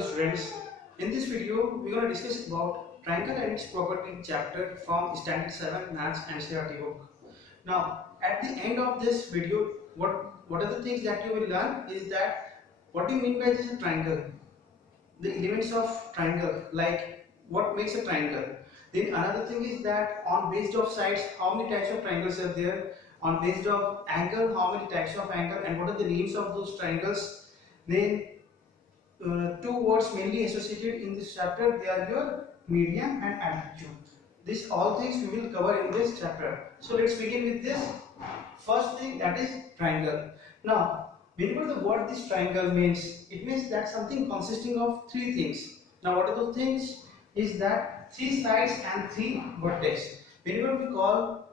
Hello students, in this video we are going to discuss about triangle and its property chapter from Standard 7 Maths NCERT book. Now at the end of this video, what are the things that you will learn is that what do you mean by this triangle, the elements of triangle, like what makes a triangle. Then another thing is that on based of sides, how many types of triangles are there, on based of angle, how many types of angle, and what are the names of those triangles. Then two words mainly associated in this chapter, they are your median and altitude. These all things we will cover in this chapter. So let's begin with this first thing, that is triangle. Now whenever the word this triangle means, it means that something consisting of three things. Now what are those things? Is that three sides and three vertices. Whenever we call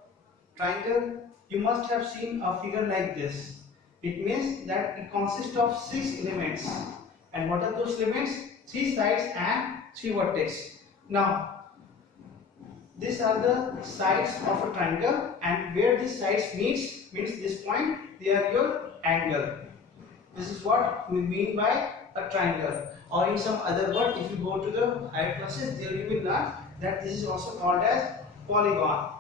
triangle, you must have seen a figure like this. It means that it consists of 6 elements. And what are those elements? 3 sides and 3 vertices. Now these are the sides of a triangle, and where these sides meets, means this point, they are your angle. This is what we mean by a triangle. Or in some other word, if you go to the higher classes, there you will learn that this is also called as polygon.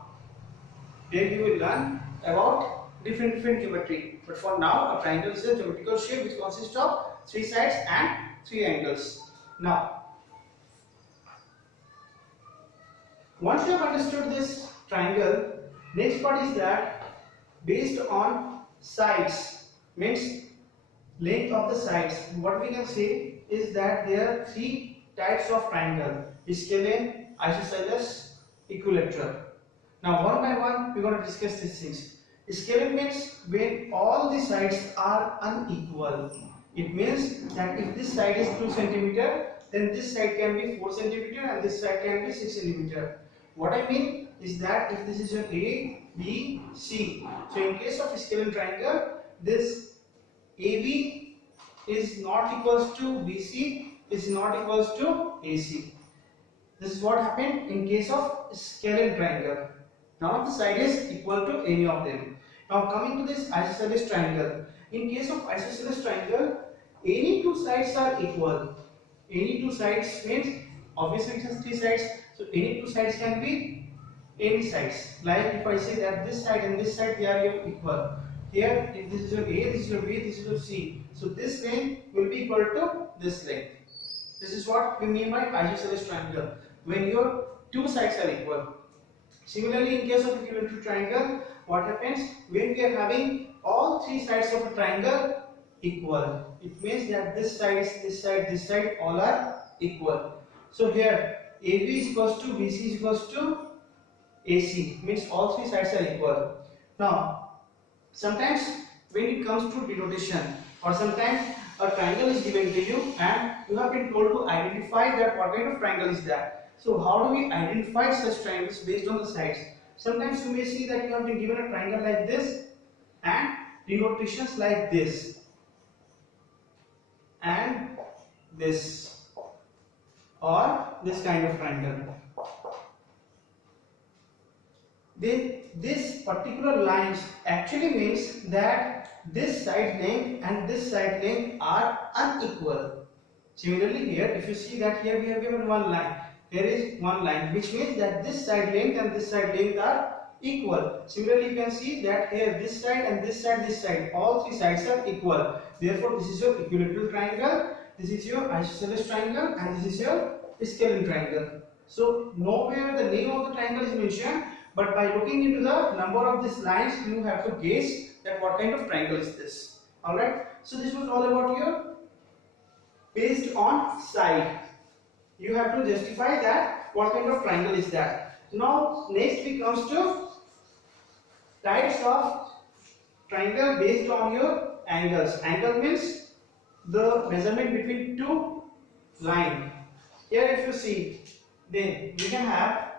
There you will learn about different geometry. But for now, a triangle is a geometrical shape which consists of 3 sides and 3 angles. Now, once you have understood this triangle, next part is that based on sides, means length of the sides, what we can say is that there are 3 types of triangle: scalene, isosceles, equilateral. Now one by one we are going to discuss these things. Scalene means when all the sides are unequal. It means that if this side is 2 cm, then this side can be 4 cm and this side can be 6 cm. What I mean is that if this is your A, B, C, so in case of scalene triangle, this AB is not equals to BC, is not equals to AC. This is what happened in case of scalene triangle. None of the side is equal to any of them. Now coming to this isosceles triangle. In case of isosceles triangle, any 2 sides are equal. Any 2 sides means obviously it has 3 sides, so any 2 sides can be any sides. Like if I say that this side and this side, they are equal. Here, if this is your A, this is your B, this is your C. So this length will be equal to this length. This is what we mean by isosceles triangle, when your 2 sides are equal. Similarly, in case of equilateral triangle, what happens when we are having all 3 sides of a triangle equal? It means that this side, all are equal. So here AB is equals to BC is equals to AC, means all 3 sides are equal. Now sometimes when it comes to denotation, or sometimes a triangle is given to you and you have been told to identify that what kind of triangle is that. So how do we identify such triangles based on the sides? Sometimes you may see that you have been given a triangle like this and denotations like this and this, or this kind of triangle. Then this particular lines actually means that this side length and this side length are unequal. Similarly here, if you see that here we have given one line, here is one line, which means that this side length and this side length are equal. Similarly, you can see that here this side and this side, all 3 sides are equal. Therefore, this is your equilateral triangle, this is your isosceles triangle, and this is your scalene triangle. So nowhere the name of the triangle is mentioned, but by looking into the number of these lines, you have to guess that what kind of triangle is this. Alright, so this was all about your based on side. You have to justify that what kind of triangle is that. Now next we comes to types of triangle based on your angles. Angle means the measurement between 2 lines. Here if you see, then you can have,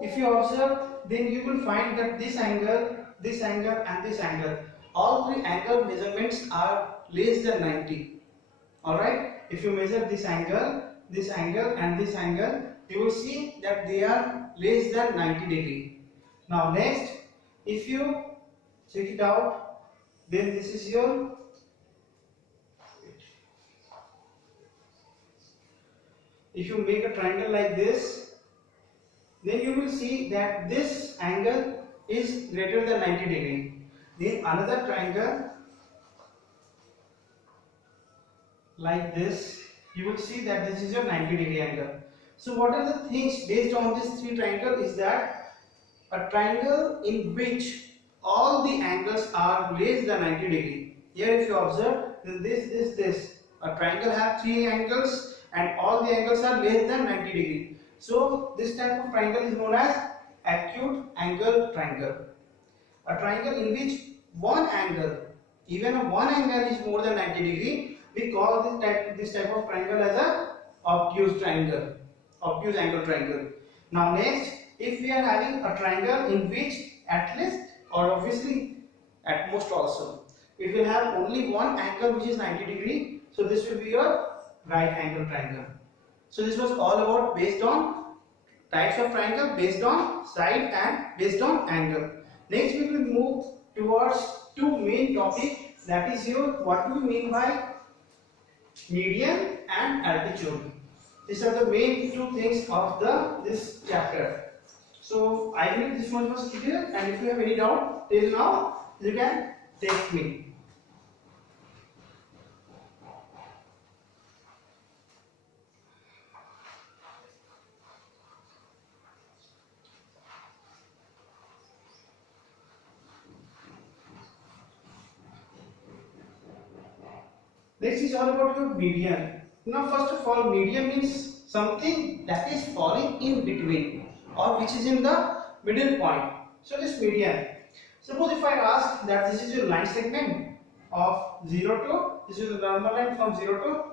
if you observe, then you will find that this angle and this angle, all 3 angle measurements are less than 90. Alright, if you measure this angle and this angle, you will see that they are less than 90 degree. Now next, if you check it out, Then this is your, if you make a triangle like this, then you will see that this angle is greater than 90 degree. Then another triangle like this, you will see that this is your 90 degree angle. So what are the things based on this three triangle is that a triangle in which all the angles are less than 90 degree. Here if you observe, then this a triangle have three angles and all the angles are less than 90 degree. So this type of triangle is known as acute angle triangle. A triangle in which one angle, even a one angle is more than 90 degree, we call this type of triangle as a obtuse triangle, obtuse angle triangle. Now next, if we are having a triangle in which at least or obviously at most also, it will have only one angle which is 90 degree, so this will be your right angle triangle. So this was all about based on types of triangle, based on side and based on angle. Next we will move towards two main topics, that is your what do we mean by median and altitude. These are the main two things of this chapter. So I believe this one was clear, and if you have any doubt till now, you can text me. Next is all about your median. Now first of all, median means something that is falling in between or which is in the middle point. So this median. Suppose if I ask that this is your line segment of 0 to, this is the normal line from 0 to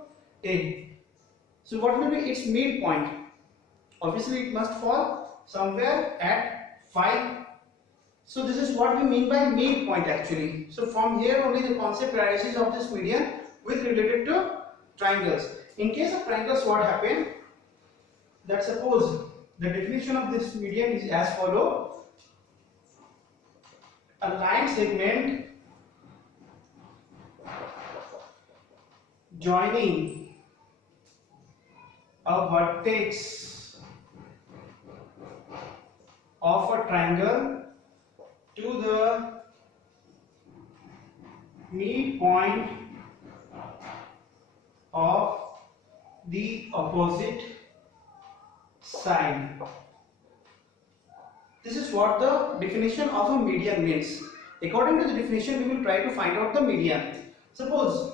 10. So what will be its midpoint? Obviously it must fall somewhere at 5. So this is what we mean by midpoint actually. So from here only the concept arises of this median with related to triangles. In case of triangles, what happened? That suppose the definition of this median is as follow: a line segment joining a vertex of a triangle to the midpoint of the opposite side. This is what the definition of a median means. According to the definition, we will try to find out the median. Suppose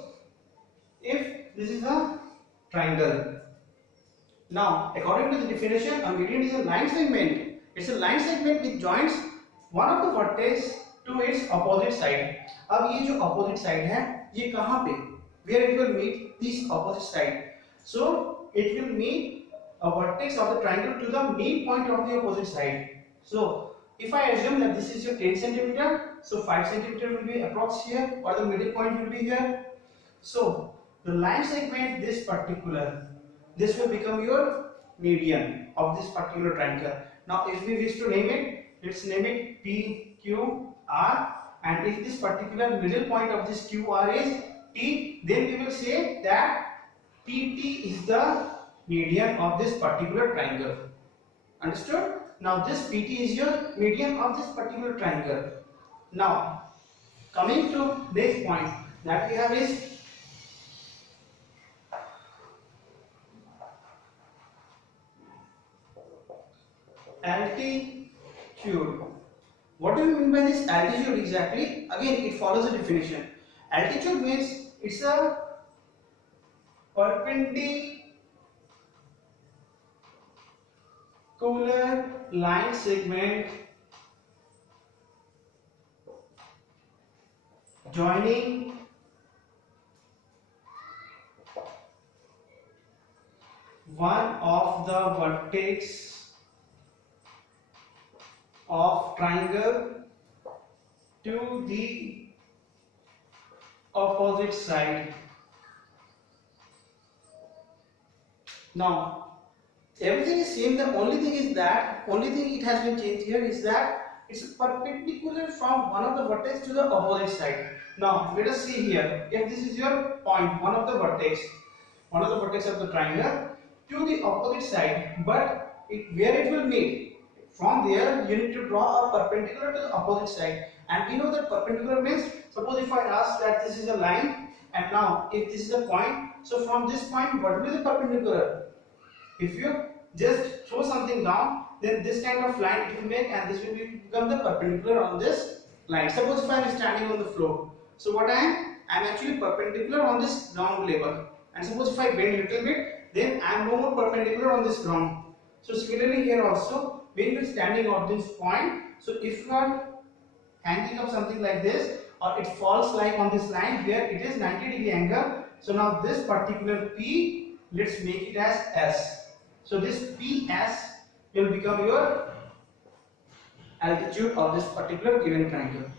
if this is a triangle. Now, according to the definition, a median is a line segment. It's a line segment which joins one of the vertex to its opposite side. अब ये जो opposite side है, ये कहाँ पे? Where it will meet this opposite side. So it will meet a vertex of the triangle to the midpoint of the opposite side. So if I assume that this is your 10 centimeter, so 5 centimeter will be approx here, or the middle point will be here. So the line segment this particular, this will become your median of this particular triangle. Now if we wish to name it, let's name it PQR, and if this particular middle point of this QR is T, then we will say that PT is the median of this particular triangle. Understood? Now this PT is your median of this particular triangle. Now coming to next point that we have is altitude. What do you mean by this altitude exactly? Again, it follows a definition. Altitude means it's a perpendicular line segment joining one of the vertex of triangle to the opposite side. Now everything is same, the only thing it has been changed here is that it's perpendicular from one of the vertex to the opposite side. Now let us see here, if this is your point, one of the vertex of the triangle to the opposite side, but where it will meet, from there you need to draw a perpendicular to the opposite side. And we know that perpendicular means, suppose if I ask that this is a line, and now if this is a point, so from this point what will be the perpendicular? If you just throw something down, then this kind of line it will make, and this will become the perpendicular on this line. Suppose if I am standing on the floor, so what I am actually perpendicular on this ground level, and suppose if I bend a little bit, then I am no more perpendicular on this ground. So similarly here also, when you are standing on this point, so if you are hanging up something like this, or it falls like on this line, here it is 90-degree angle. So now this particular P, let's make it as S. So this PS will become your altitude of this particular given triangle.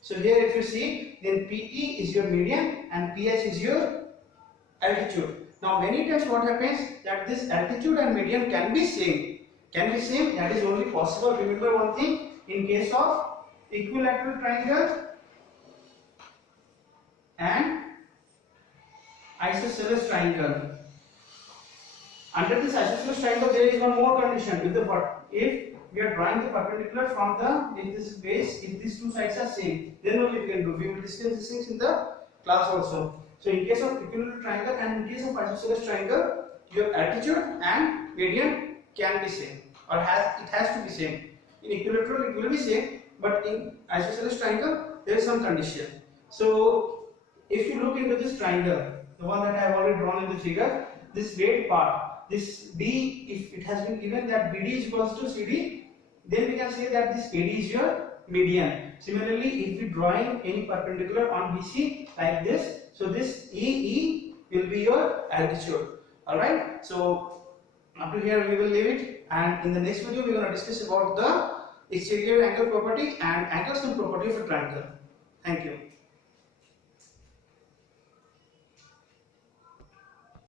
So here if you see, then PE is your median and PS is your altitude. Now many times what happens, that this altitude and median can be same. That is only possible. Remember one thing, in case of equilateral triangle and isosceles triangle. Under this isosceles triangle, there is one more condition. If we are drawing the perpendicular from if this base, if these two sides are same, then only we can do. We will discuss these things in the class also. So in case of equilateral triangle and in case of isosceles triangle, your altitude and median can be same, or it has to be same. In equilateral it will be same, but in isosceles triangle there is some condition. So if you look into this triangle, the one that I have already drawn in the figure, this red part, this B, if it has been given that BD is equals to CD, then we can say that this AD is your median. Similarly, if we drawing any perpendicular on BC like this, so this EE will be your altitude. Alright, so up to here we will leave it, and in the next video we are going to discuss about the exterior angle property and angle sum property of a triangle. Thank you.